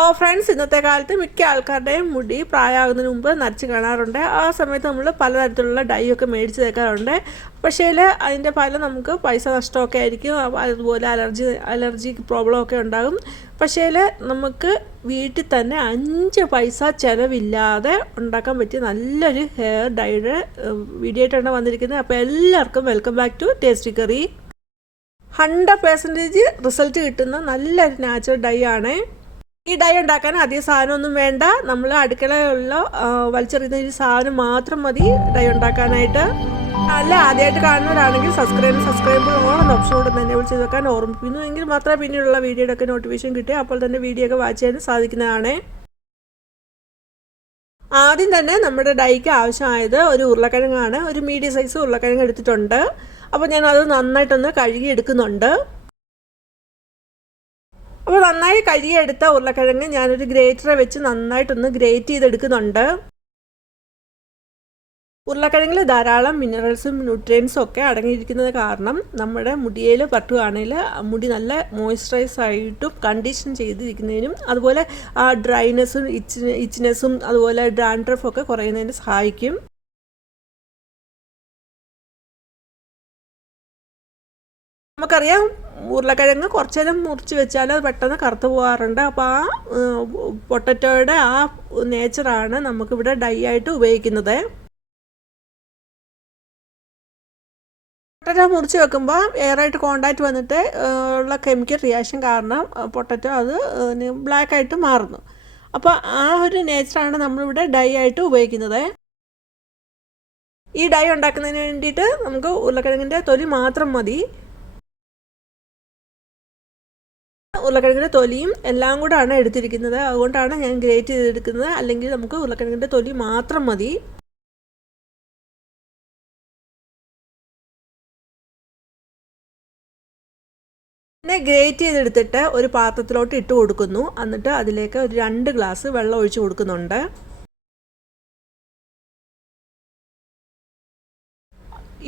ഓ friends ഇന്നത്തെ കാലത്ത് മിക്ക ആൾക്കാരുടെയും മുടി പ്രായമാകുന്നതിന് മുമ്പ് നരച്ച് കാണാറുണ്ട്. ആ സമയത്ത് നമ്മൾ പലതരത്തിലുള്ള ഡൈ ഒക്കെ മേടിച്ച് തേക്കാറുണ്ട്. പക്ഷേ അതിന്റെ ഫലം നമുക്ക് പൈസ നഷ്ടമൊക്കെ ആയിരിക്കും. അതുപോലെ അലർജി അലർജി പ്രോബ്ലം ഒക്കെ ഉണ്ടാകും. പക്ഷേ നമുക്ക് വീട്ടിൽ തന്നെ അഞ്ച് പൈസ ചിലവില്ലാതെ ഉണ്ടാക്കാൻ പറ്റിയ നല്ലൊരു ഹെയർ ഡൈയുടെ വീഡിയോ ആയിട്ടാണ് വന്നിരിക്കുന്നത്. അപ്പോൾ എല്ലാവർക്കും welcome back to tasty curry hundred percentage result കിട്ടുന്ന നല്ലൊരു നാച്ചുറൽ ഡൈ ആണ്. ഈ ഡൈ ഉണ്ടാക്കാൻ അധികം സാധനമൊന്നും വേണ്ട. നമ്മൾ അടുക്കളയുള്ള വലിച്ചെറിയുന്ന ഒരു സാധനം മാത്രം മതി ഡൈ ഉണ്ടാക്കാനായിട്ട്. അല്ല ആദ്യമായിട്ട് കാണുന്നവരാണെങ്കിൽ സബ്സ്ക്രൈബ് സബ്സ്ക്രൈബ് ഓൺ ഓപ്ഷൻ കൊണ്ട് തന്നെ വിളിച്ച് വെക്കാൻ ഓർമ്മിപ്പിക്കുന്നു എങ്കിൽ മാത്രമേ പിന്നീടുള്ള വീഡിയോയുടെ ഒക്കെ നോട്ടിഫിക്കേഷൻ കിട്ടി. അപ്പോൾ തന്നെ വീഡിയോ ഒക്കെ വാച്ച് ചെയ്യാൻ സാധിക്കുന്നതാണ്. ആദ്യം തന്നെ നമ്മുടെ ഡൈക്ക് ആവശ്യമായത് ഒരു ഉരുളക്കിഴങ്ങാണ്. ഒരു മീഡിയം സൈസ് ഉരുളക്കിഴങ്ങ് എടുത്തിട്ടുണ്ട്. അപ്പോൾ ഞാൻ അത് നന്നായിട്ടൊന്ന് കഴുകി എടുക്കുന്നുണ്ട് അപ്പോൾ നന്നായി കഴിയെടുത്ത ഉരുളക്കിഴങ്ങ് ഞാനൊരു ഗ്രേറ്ററെ വെച്ച് നന്നായിട്ടൊന്ന് ഗ്രേറ്റ് ചെയ്തെടുക്കുന്നുണ്ട്. ഉരുളക്കിഴങ്ങിൽ ധാരാളം മിനറൽസും ന്യൂട്രിയൻസും ഒക്കെ അടങ്ങിയിരിക്കുന്നത് കാരണം നമ്മുടെ മുടിയിൽ പറ്റുകയാണെങ്കിൽ മുടി നല്ല മോയ്സ്ചറൈസ് ആയിട്ടും കണ്ടീഷൻ ചെയ്തിരിക്കുന്നതിനും അതുപോലെ ആ ഡ്രൈനെസ്സും ഇച്ചിനെസ്സും അതുപോലെ ഡ്രാൻഡ്രഫും ഒക്കെ കുറയുന്നതിന് സഹായിക്കും. നമുക്കറിയാം ഉരുളക്കിഴങ്ങ് കുറച്ച് നേരം മുറിച്ച് വെച്ചാൽ അത് പെട്ടെന്ന് കറുത്ത് പോകാറുണ്ട്. അപ്പോൾ ആ പൊട്ടറ്റോയുടെ ആ നേച്ചറാണ് നമുക്കിവിടെ ഡൈ ആയിട്ട് ഉപയോഗിക്കുന്നത്. പൊട്ടറ്റോ മുറിച്ച് വെക്കുമ്പോൾ എയറായിട്ട് കോണ്ടാക്റ്റ് വന്നിട്ട് ഉള്ള കെമിക്കൽ റിയാക്ഷൻ കാരണം പൊട്ടറ്റോ അത് ബ്ലാക്ക് ആയിട്ട് മാറുന്നു. അപ്പോൾ ആ ഒരു നേച്ചറാണ് നമ്മളിവിടെ ഡൈ ആയിട്ട് ഉപയോഗിക്കുന്നത്. ഈ ഡൈ ഉണ്ടാക്കുന്നതിന് വേണ്ടിയിട്ട് നമുക്ക് ഉരുളക്കിഴങ്ങിന്റെ തൊലി മാത്രം മതി. ഉരുളക്കിഴങ്ങിന്റെ തൊലിയും എല്ലാം കൂടാണ് എടുത്തിരിക്കുന്നത്. അതുകൊണ്ടാണ് ഞാൻ ഗ്രേറ്റ് ചെയ്തെടുക്കുന്നത്. അല്ലെങ്കിൽ നമുക്ക് ഉരുളക്കിഴങ്ങിന്റെ തൊലി മാത്രം മതി. പിന്നെ ഗ്രേറ്റ് ചെയ്തെടുത്തിട്ട് ഒരു പാത്രത്തിലോട്ട് ഇട്ട് കൊടുക്കുന്നു. എന്നിട്ട് അതിലേക്ക് ഒരു രണ്ട് ഗ്ലാസ് വെള്ളം ഒഴിച്ച് കൊടുക്കുന്നുണ്ട്.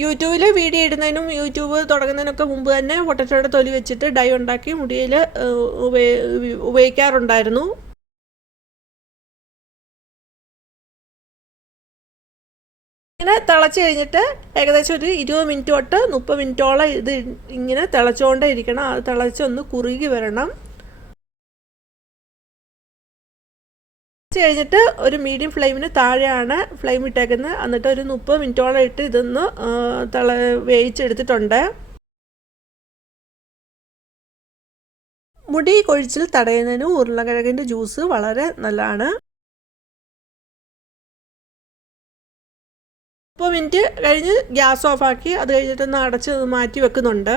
യൂട്യൂബിൽ വീഡിയോ ഇടുന്നതിനും യൂട്യൂബ് തുടങ്ങുന്നതിനൊക്കെ മുമ്പ് തന്നെ പൊട്ടറ്റോയുടെ തൊലി വെച്ചിട്ട് ഡൈ ഉണ്ടാക്കി മുടിയിൽ ഉപയോഗിക്കാറുണ്ടായിരുന്നു. ഇങ്ങനെ തിളച്ച് കഴിഞ്ഞിട്ട് ഏകദേശം ഒരു ഇരുപത് മിനിറ്റ് തൊട്ട് മുപ്പത് മിനിറ്റോളം ഇത് ഇങ്ങനെ തിളച്ചുകൊണ്ടേ ഇരിക്കണം. അത് തിളച്ചൊന്ന് കുറുകി വരണം. കഴിഞ്ഞിട്ട് ഒരു മീഡിയം ഫ്ലെയിമിന് താഴെയാണ് ഫ്ലെയിം ഇട്ടേക്കുന്നത് എന്നിട്ട് ഒരു മുപ്പത് മിനിറ്റോളം ഇട്ട് ഇതൊന്ന് തള വേവിച്ചെടുത്തിട്ടുണ്ട്. മുടി കൊഴിച്ചിൽ തടയുന്നതിന് ഉരുളക്കിഴങ്ങിന്റെ ജ്യൂസ് വളരെ നല്ലതാണ്. മുപ്പത് മിനിറ്റ് കഴിഞ്ഞ് ഗ്യാസ് ഓഫാക്കി അത് കഴിഞ്ഞിട്ടൊന്ന് അടച്ച് മാറ്റി വെക്കുന്നുണ്ട്.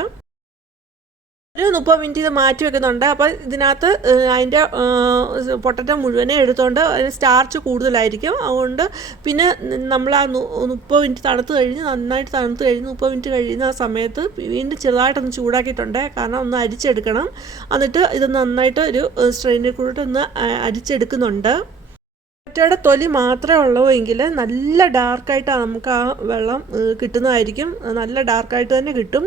ഒരു മുപ്പത് മിനിറ്റ് ഇത് മാറ്റി വെക്കുന്നുണ്ട്. അപ്പോൾ ഇതിനകത്ത് അതിന്റെ പൊട്ടറ്റ മുഴുവനെ എടുത്തുകൊണ്ട് അതിന് സ്റ്റാർച്ച് കൂടുതലായിരിക്കും. അതുകൊണ്ട് പിന്നെ നമ്മൾ ആ മുപ്പത് മിനിറ്റ് തണുത്ത് കഴിഞ്ഞ് നന്നായിട്ട് തണുത്ത് കഴിഞ്ഞ് മുപ്പത് മിനിറ്റ് കഴിയുന്ന ആ സമയത്ത് വീണ്ടും ചെറുതായിട്ടൊന്ന് ചൂടാക്കിയിട്ടുണ്ട്. കാരണം ഒന്ന് അരിച്ചെടുക്കണം. എന്നിട്ട് ഇത് നന്നായിട്ട് ഒരു സ്ട്രെയിനിൽ കൂടെ ഒന്ന് അരിച്ചെടുക്കുന്നുണ്ട്. ഒറ്റയുടെ തൊലി മാത്രമേ ഉള്ളൂ എങ്കിൽ നല്ല ഡാർക്കായിട്ടാണ് നമുക്ക് ആ വെള്ളം കിട്ടുന്നതായിരിക്കും. നല്ല ഡാർക്കായിട്ട് തന്നെ കിട്ടും.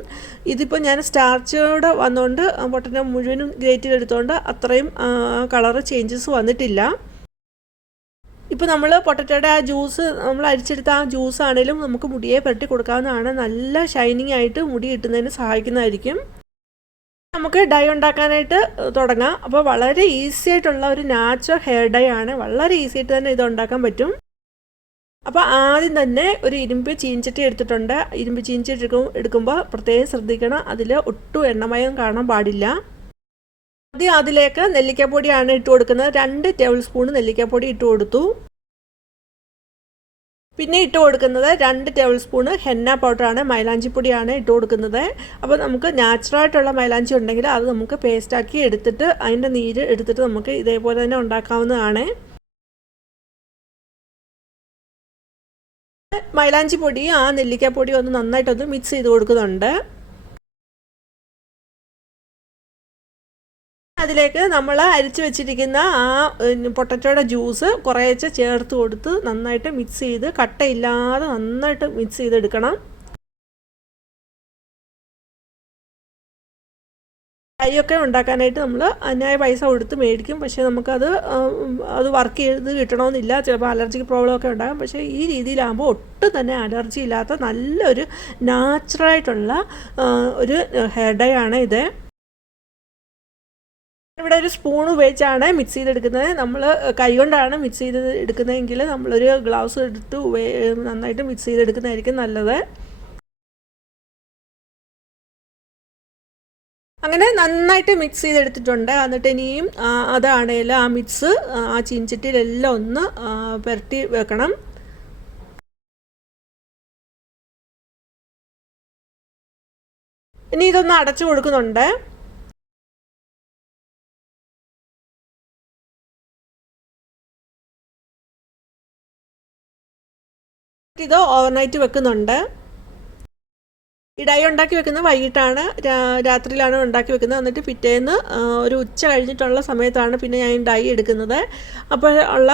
ഇതിപ്പോൾ ഞാൻ സ്റ്റാർച്ചോടെ വന്നുകൊണ്ട് പൊട്ടനെ മുഴുവനും ഗ്രേറ്റിൽ ചെയ്തെടുത്തുകൊണ്ട് അത്രയും കളറ് ചേഞ്ചസ് വന്നിട്ടില്ല. ഇപ്പോൾ നമ്മൾ പൊട്ടറ്റോയുടെ ആ ജ്യൂസ് നമ്മൾ അരിച്ചെടുത്ത ആ ജ്യൂസ് ആണെങ്കിലും നമുക്ക് മുടിയെ പുരട്ടി കൊടുക്കാവുന്നതാണ്. നല്ല ഷൈനിങ് ആയിട്ട് മുടി കിട്ടുന്നതിന് സഹായിക്കുന്നതായിരിക്കും. നമുക്ക് ഡൈ ഉണ്ടാക്കാനായിട്ട് തുടങ്ങാം. അപ്പോൾ വളരെ ഈസി ആയിട്ടുള്ള ഒരു നാച്ചുറൽ ഹെയർ ഡൈ ആണ്. വളരെ ഈസി ആയിട്ട് തന്നെ ഇത് ഉണ്ടാക്കാൻ പറ്റും. അപ്പോൾ ആദ്യം തന്നെ ഒരു ഇരുമ്പ് ചീഞ്ചട്ടി എടുത്തിട്ടുണ്ട്. ഇരുമ്പ് ചീഞ്ചട്ടി എടുക്കും എടുക്കുമ്പോൾ പ്രത്യേകം ശ്രദ്ധിക്കണം. അതിൽ ഒട്ടും എണ്ണമയം കാണാൻ പാടില്ല. ആദ്യം അതിലേക്ക് നെല്ലിക്കപ്പൊടിയാണ് ഇട്ട് കൊടുക്കുന്നത്. രണ്ട് ടേബിൾ സ്പൂൺ നെല്ലിക്കപ്പൊടി ഇട്ട് കൊടുത്തു. പിന്നെ ഇട്ട് കൊടുക്കുന്നത് രണ്ട് ടേബിൾ സ്പൂണ് ഹെന്ന പൗഡറാണ് മൈലാഞ്ചിപ്പൊടിയാണ് ഇട്ട് കൊടുക്കുന്നത്. അപ്പോൾ നമുക്ക് നാച്ചുറലായിട്ടുള്ള മൈലാഞ്ചി ഉണ്ടെങ്കിൽ അത് നമുക്ക് പേസ്റ്റാക്കി എടുത്തിട്ട് അതിന്റെ നീര് എടുത്തിട്ട് നമുക്ക് ഇതേപോലെ തന്നെ ഉണ്ടാക്കാവുന്നതാണ്. മൈലാഞ്ചി പൊടി ആ നെല്ലിക്കാപ്പൊടി ഒന്ന് നന്നായിട്ടൊന്ന് മിക്സ് ചെയ്ത് കൊടുക്കുന്നുണ്ട്. അതിലേക്ക് നമ്മൾ അരിച്ചു വെച്ചിരിക്കുന്ന ആ പൊട്ടറ്റോയുടെ ജ്യൂസ് കുറേശ്ശെ ചേർത്ത് കൊടുത്ത് നന്നായിട്ട് മിക്സ് ചെയ്ത് കട്ടയില്ലാതെ നന്നായിട്ട് മിക്സ് ചെയ്തെടുക്കണം. കൈയൊക്കെ ഉണ്ടാക്കാനായിട്ട് നമ്മൾ അന്യായ പൈസ കൊടുത്ത് മേടിക്കും. പക്ഷേ നമുക്കത് അത് വർക്ക് ചെയ്ത് കിട്ടണമെന്നില്ല ചിലപ്പോൾ അലർജിക്ക് പ്രോബ്ലം ഒക്കെ ഉണ്ടാകും. പക്ഷേ ഈ രീതിയിലാകുമ്പോൾ ഒട്ടും തന്നെ അലർജി ഇല്ലാത്ത നല്ലൊരു നാച്ചുറലായിട്ടുള്ള ഒരു ഹെയർ ഡൈ ആണ് ഇത്. ഇവിടെ ഒരു സ്പൂൺ ഉപയോഗിച്ചാണ് മിക്സ് ചെയ്തെടുക്കുന്നത്. നമ്മൾ കൈകൊണ്ടാണ് മിക്സ് ചെയ്ത് എടുക്കുന്നതെങ്കിൽ നമ്മളൊരു ഗ്ലൗസ് എടുത്ത് നന്നായിട്ട് മിക്സ് ചെയ്തെടുക്കുന്നതായിരിക്കും നല്ലത്. അങ്ങനെ നന്നായിട്ട് മിക്സ് ചെയ്തെടുത്തിട്ടുണ്ട്. എന്നിട്ട് ഇനിയും അതാണേലും ആ മിക്സ് ആ ചീൻചട്ടിയിലെല്ലാം ഒന്ന് പുരട്ടി വെക്കണം. ഇനി ഇതൊന്ന് അടച്ചു കൊടുക്കുന്നുണ്ട്. ഇത് ഓവർനൈറ്റ് വെക്കുന്നുണ്ട്. ഡൈ ഉണ്ടാക്കി വെക്കുന്നത് വൈകിട്ടാണ്. രാത്രിയിലാണ് ഉണ്ടാക്കി വെക്കുന്നത്. എന്നിട്ട് പിറ്റേന്ന് ഒരു ഉച്ച കഴിഞ്ഞിട്ടുള്ള സമയത്താണ് പിന്നെ ഞാൻ ഡൈ എടുക്കുന്നത്. അപ്പോൾ ഉള്ള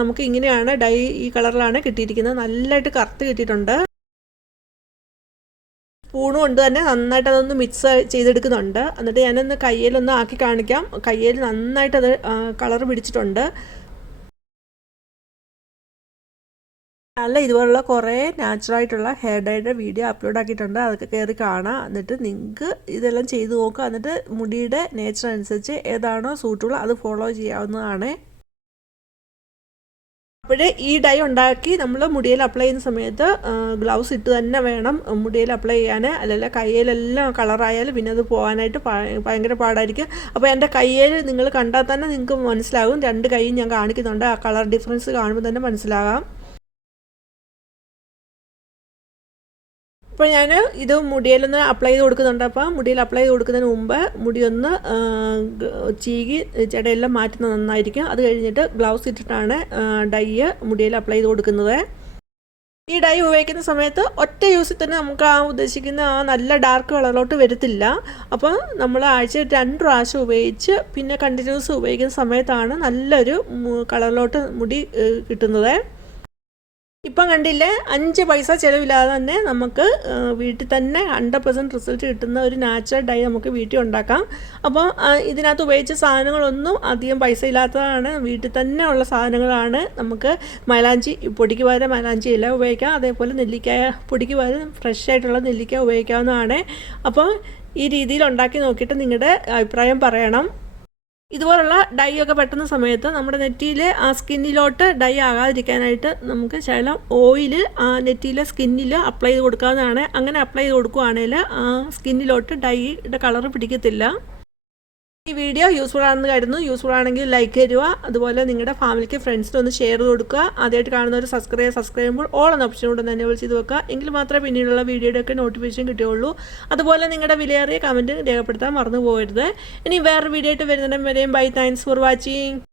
നമുക്ക് ഇങ്ങനെയാണ് ഡൈ ഈ കളറിലാണ് കിട്ടിയിരിക്കുന്നത്. നല്ലതായിട്ട് കറുത്ത് കിട്ടിയിട്ടുണ്ട്. സ്പൂണും കൊണ്ട് തന്നെ. നന്നായിട്ട് അതൊന്ന് മിക്സ് ചെയ്തെടുക്കുന്നുണ്ട്. എന്നിട്ട് ഞാനൊന്ന് കയ്യിലൊന്ന് ആക്കി കാണിക്കാം. കയ്യിൽ നന്നായിട്ട് അത് കളർ പിടിച്ചിട്ടുണ്ട്. നല്ല ഇതുപോലുള്ള കുറേ നാച്ചുറായിട്ടുള്ള ഹെയർ ഡൈയുടെ വീഡിയോ അപ്ലോഡ് ആക്കിയിട്ടുണ്ട്. അതൊക്കെ കയറി കാണാം. എന്നിട്ട് നിങ്ങൾക്ക് ഇതെല്ലാം ചെയ്ത് നോക്കുക എന്നിട്ട് മുടിയുടെ നേച്ചർ അനുസരിച്ച് ഏതാണോ സൂട്ടുള്ള അത് ഫോളോ ചെയ്യാവുന്നതാണ്. അപ്പോഴേ ഈ ഡൈ ഉണ്ടാക്കി നമ്മൾ മുടിയിൽ അപ്ലൈ ചെയ്യുന്ന സമയത്ത് ഗ്ലൗസ് ഇട്ട് തന്നെ വേണം മുടിയിൽ അപ്ലൈ ചെയ്യാൻ അല്ലല്ല കയ്യിലെല്ലാം കളറായാലും പിന്നെ അത് പോകാനായിട്ട് ഭയ- ഭയങ്കര പാടായിരിക്കും. അപ്പോൾ എന്റെ കയ്യിൽ നിങ്ങൾ കണ്ടാൽ തന്നെ നിങ്ങൾക്ക് മനസ്സിലാകും. രണ്ട് കൈയും ഞാൻ കാണിക്കുന്നുണ്ട്. ആ കളർ ഡിഫറൻസ് കാണുമ്പോൾ തന്നെ മനസ്സിലാകാം. ഇപ്പോൾ ഞാൻ ഇത് മുടിയിലൊന്ന് അപ്ലൈ ചെയ്ത് കൊടുക്കുന്നുണ്ട്. അപ്പോൾ മുടിയിൽ അപ്ലൈ ചെയ്ത് കൊടുക്കുന്നതിന് മുമ്പ് മുടിയൊന്ന് ചീകി ചെടയെല്ലാം മാറ്റുന്നത് നന്നായിരിക്കും. അത് കഴിഞ്ഞിട്ട് ഗ്ലൗസ് ഇട്ടിട്ടാണ് ഡൈ മുടിയിൽ അപ്ലൈ ചെയ്ത് കൊടുക്കുന്നത്. ഈ ഡൈ ഉപയോഗിക്കുന്ന സമയത്ത് ഒറ്റ യൂസിൽ തന്നെ നമുക്ക് ആ ഉദ്ദേശിക്കുന്ന ആ നല്ല ഡാർക്ക് കളറിലോട്ട് വരത്തില്ല. അപ്പോൾ നമ്മൾ ആഴ്ച രണ്ട് പ്രാവശ്യം ഉപയോഗിച്ച് പിന്നെ കണ്ടിന്യൂസ് ഉപയോഗിക്കുന്ന സമയത്താണ് നല്ലൊരു കളറിലോട്ട് മുടി കിട്ടുന്നത്. ഇപ്പം കണ്ടില്ലേ അഞ്ച് പൈസ ചിലവില്ലാതെ തന്നെ നമുക്ക് വീട്ടിൽ തന്നെ ഹൺഡ്രഡ് പെർസെന്റ് റിസൾട്ട് കിട്ടുന്ന ഒരു നാച്ചുറൽ ഡൈ നമുക്ക് വീട്ടിൽ ഉണ്ടാക്കാം. അപ്പോൾ ഇതിനകത്ത് ഉപയോഗിച്ച സാധനങ്ങളൊന്നും അധികം പൈസ ഇല്ലാത്തതാണ്. വീട്ടിൽ തന്നെ ഉള്ള സാധനങ്ങളാണ് നമുക്ക് മൈലാഞ്ചി പൊടിക്ക് പകരം മൈലാഞ്ചി ഇല ഉപയോഗിക്കാം. അതേപോലെ നെല്ലിക്കായ പൊടിക്ക് പകരം ഫ്രഷ് ആയിട്ടുള്ള നെല്ലിക്ക ഉപയോഗിക്കാവുന്നതാണ്. അപ്പോൾ ഈ രീതിയിൽ ഉണ്ടാക്കി നോക്കിയിട്ട് നിങ്ങളുടെ അഭിപ്രായം പറയണം. ഇതുപോലുള്ള ഡൈ ഒക്കെ പെട്ടുന്ന സമയത്ത് നമ്മുടെ നെറ്റിയിൽ ആ സ്കിന്നിലോട്ട് ഡൈ ആകാതിരിക്കാനായിട്ട് നമുക്ക് ശകലം ഓയിൽ ആ നെറ്റിയിലെ സ്കിന്നിൽ അപ്ലൈ ചെയ്ത് കൊടുക്കാവുന്നതാണ്. അങ്ങനെ അപ്ലൈ ചെയ്ത് കൊടുക്കുകയാണെങ്കിൽ ആ സ്കിന്നിലോട്ട് ഡൈയുടെ കളർ പിടിക്കത്തില്ല. ഈ വീഡിയോ യൂസ്ഫുൾ ആണെന്ന് കരുതുന്നു. യൂസ്ഫുൾ ആണെങ്കിൽ ലൈക്ക് തരിക. അതുപോലെ നിങ്ങളുടെ ഫാമിലിക്ക് ഫ്രണ്ട്സിനും ഒന്ന് ഷെയർ ചെയ്ത് കൊടുക്കുക. ആദ്യമായിട്ട് കാണുന്നവർ സബ്സ്ക്രൈബ് സബ്സ്ക്രൈബ് ചെയ്യുമ്പോൾ ഓൾ എന്ന ഓപ്ഷൻ കൂടെ തന്നെ വിളിച്ച് ചെയ്ത് വെക്കുക. എങ്കിൽ മാത്രമേ പിന്നീടുള്ള വീഡിയോയുടെ ഒക്കെ നോട്ടിഫിക്കേഷൻ കിട്ടുകയുള്ളൂ. അതുപോലെ നിങ്ങളുടെ വിലയേറിയ കമന്റ് രേഖപ്പെടുത്താൻ മറന്നു പോകരുത്. ഇനി വേറൊരു വീഡിയോ ആയിട്ട് വരുന്നിടം വരെയും ബൈ താങ്ക്സ് ഫോർ വാച്ചിങ്